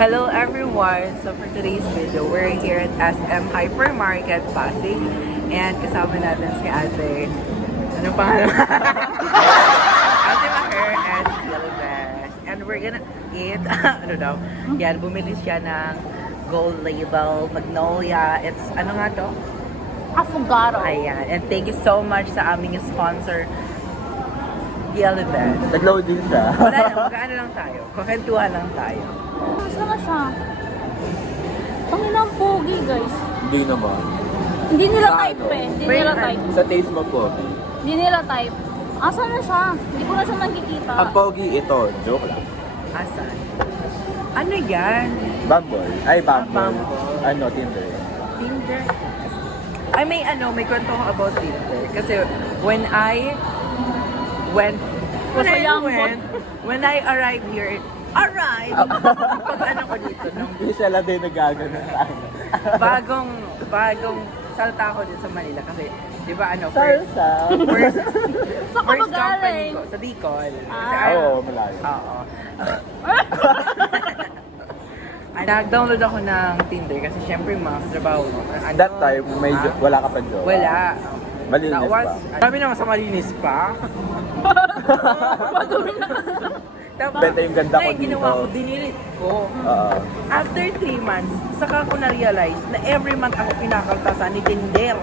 Hello everyone! So for today's video, we're here at SM Hypermarket Pasig and kasama natin si Ate, ano pangalan? Ate Maher and Silvest. And we're gonna eat, ano daw, yan, bumili siya ng Gold Label Magnolia. It's, ano nga to? Affogato. Ayan. And thank you so much sa aming sponsor, Silvest. Nag-load din siya. Wala na, mag-ano lang tayo. Kukentuhan lang tayo. Asa na siya? Pangilang pogi, guys. Hindi naman. Hindi nila Sa type ano? eh. Hindi nila type. Sa taste mo po. Hindi nila type. Asa na siya? Hindi ko na siya nakikita. Ang pogi ito. Joke lang. Asan? Ano yan? Bumble. Ay, Bumble. Bumble. Ano, Tinder. Tinder? Ay, may kwento ko about Tinder. Kasi when I arrived here, pag ano ko dito, nung Hindi siya lang din nagagano. bagong salta ako dito sa Manila kasi, di ba ano, Salsa. first Saan ka company magaling? ko, sa Bicol. Oo, malayo. Oo. Nag-download ako ng Tinder kasi syempre mga trabaho mo. Ano, That time, medyo wala ka pa jowa. Wala. Malinis That was, pa. sabi naman sa malinis pa. Tapos, Benta yung ganda ko na, ginawa dito. ko, dinilit ko. Oo. After 3 months, saka ko na-realize na every month ako kinakaltasan ni Tinder.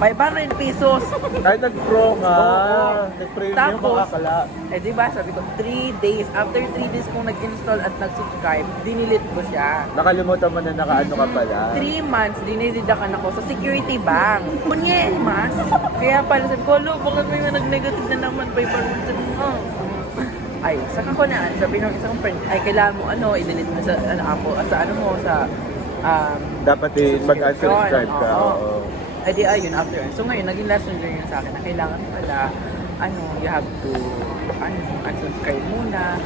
500 pesos. Ay, nag-pro nga. Oo. Nag-premium Tapos, mga kala. diba, sabi ko, 3 days. After 3 days kong nag-install at nag-subscribe, dinilit ko siya. Nakalimutan mo na nakaano ka pala. 3 months, dinididakan ako sa security bank. Kunyay, mas. Kaya pala sabi ko, lo, bakit may nag-negative na naman 500? Sabi ko, ay, saka ko na, sabi ng isang friend, ay, kailangan mo, i-delete mo sa, Dapat mag-unsubscribe ka. Oo. Oo. Ay, di ayun, after yun. So ngayon, naging lesson learned yun sa akin na kailangan pala, you have to, unsubscribe muna.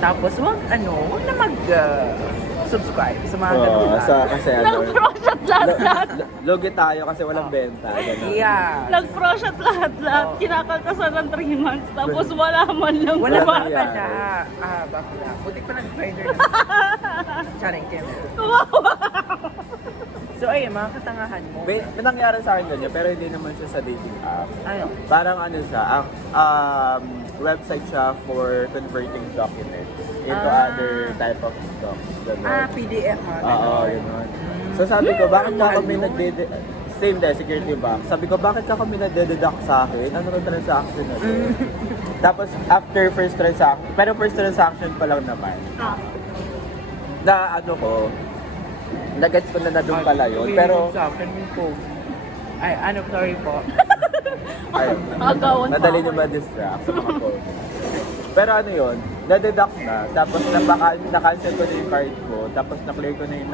Tapos, wag na mag-subscribe sa mga ganun. Kasi ano, Nag-pro-shot lahat-lahat. logi tayo kasi walang benta. Ganun. Yeah. Nag-pro-shot lahat-lahat. Kinakaltasan ng 3 months. Tapos wala man lang Wala Wala ba nangyari. pala? Bakla. Buti pa nag-finder na. Charing Kim. So ayun, mga katangahan mo. May nangyari sa akin ganyan, pero hindi naman siya sa dating app. Ano? Parang ano siya, website siya for converting documents into other type of docs. Ganun. PDF ha? Oo, yun. So sabi ko, bakit ka kami same day, security bank. Sabi ko, bakit ka kami nagde-deduct sa akin? Ano yung transaction na to? Tapos, after first transaction, pero first transaction pa lang naman, na ano ko, nagets ko na doon pala yun. Pero, sa akin yung po. Ay, sorry po. ayun, Agawan pa madali ako. nyo ma-distract sa mga phone. Pero ano yun, na-deduct na, tapos na-cancel ko na yung card ko, tapos na-clear ko na yung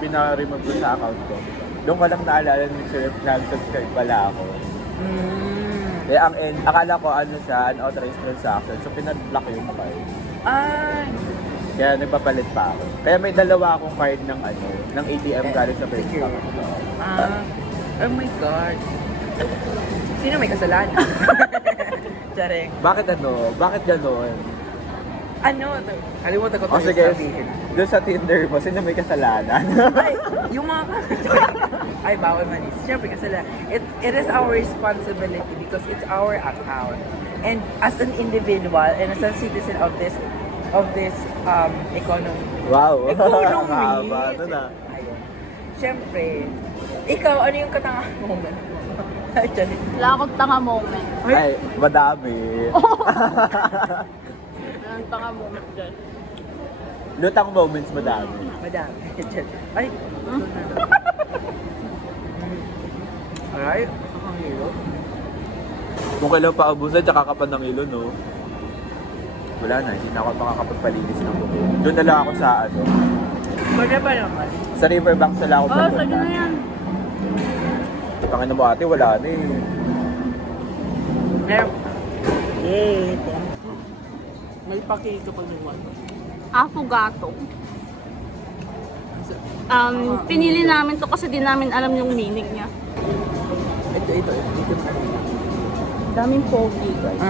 pina-remove ko sa account ko. Doon ko lang naalala nag-subscribe pala ako. Eh, akala ko siya, unauthorized transaction, so pinag-block yung card. Ay, Kaya nagpapalit pa ako. Kaya may dalawa akong card ng ng ATM galing sa first secure. bank. Oh my God. Sino may kasalanan? Charing. Bakit Bakit gano'n? Kalimutan ko O ito sige, sabihin. doon sa Tinder mo, sino may kasalanan? Ay, yung mga ay, bawal man. Siyempre, kasalanan. It is our responsibility because it's our account. And as an individual and as a citizen of this economy. Wow! Economy! Haba, ano na? Ayun. Siyempre, ikaw, ano yung katangahan moment mo? Ay, charing. Wala akong tanga moment. Ay, madami. Walang tanga moment dyan. Lutang moments madami. Madami. Ay, ay, ang hirap. Kung kailan pa abusan, tsaka ka pa ng ilo, no? Wala na, hindi na ako makakapagpalinis ng buko. Doon na lang ako sa Pwede ba naman? sa riverbank sa lang ako Oo, sige na yan. Tangin mo ate, wala na eh. Meron. Yay, may pakil ka pag nagwan. Affogato. Pinili namin to kasi di namin alam yung meaning niya. Ito. Daming pogi, guys.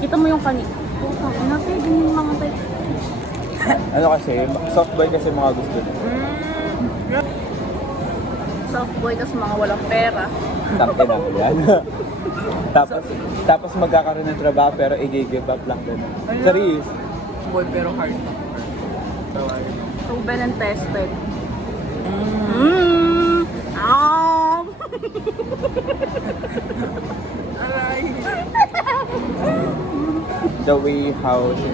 Kita mo yung kanina. Puta, pwede yung mga tayo. Ano kasi, soft boy kasi mga gusto niya. Soft boy, tas mga walang pera. Tangke na yan. tapos magkakaroon ng trabaho pero i-give up lang din. Serious. Boy, pero hard. Proven and tested. Mmm. Aray. The way how she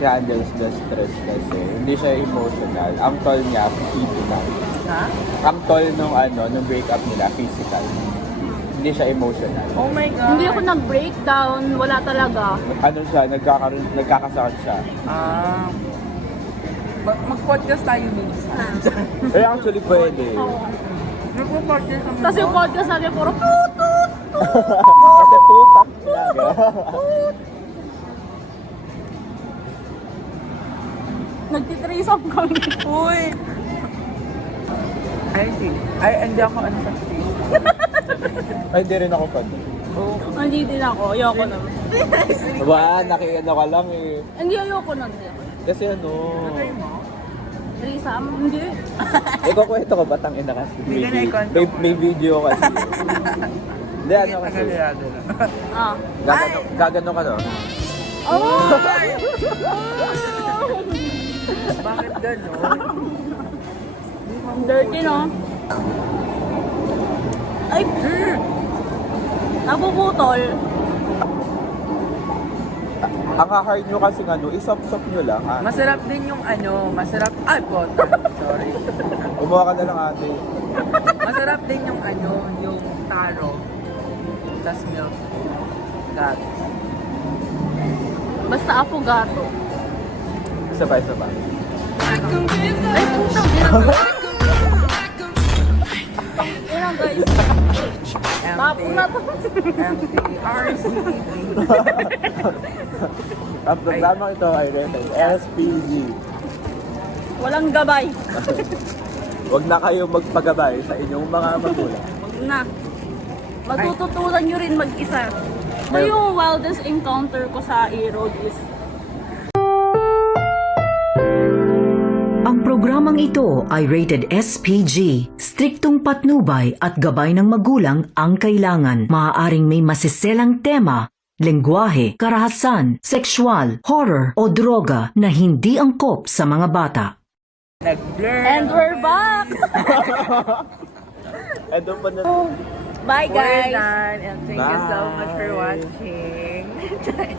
handles the stress kasi, hindi siya emotional. Ang toll niya, physical. Ha? Ang toll nung breakup nila, physical. Hindi siya emotional. Oh my God. Hindi ako nag-breakdown. Wala talaga. Ano siya, nagkakasakit siya. Mag-podcast tayo minsan. Eh actually pwede. Mag-podcast kami. Tapos yung podcast natin puro tutut. Kasi putak talaga. Nagtitrisam kami. Uy! I see. Ay, hindi ako ano sa stage. Ay, hindi rin ako pa. Oh. Hindi din ako. Ayoko na. Ba, nakiano ka lang eh. Hindi, ayoko na. Kasi ano, Try mo? Trisam? Hindi. ikaw kwento ko batang ina kasi. Hindi ka na-ikwento mo. May video kasi. Hindi, ano kasi. Tagalado lang. Ah. Gagano ka no? Oh! Bakit gano'n? Dirty, no? Ay! Nabubutol. Ang hard nyo kasi isop-sop nyo lang ha. Masarap din yung masarap, ay bota, sorry. Umuha ka na lang ate. Masarap din yung yung taro, tas milk. Gat. Basta affogato. Isa pa, isa pa. Ay, putang ina. Yan guys. Tapos na to. MTRC. Ang programa ito ay rated SPG. Walang gabay. Huwag na kayo magpagabay sa inyong mga magulang. Huwag na. Matututunan nyo rin mag-isa. Ito yung wildest encounter ko sa A-Road is Ang programang ito ay rated SPG. Striktong patnubay at gabay ng magulang ang kailangan. Maaaring may masiselang tema, lengguwahe, karahasan, sexual, horror o droga na hindi angkop sa mga bata. Nag-blur. and we're back! Ito pa na. Bye We're guys! done and thank you so Bye. much for watching.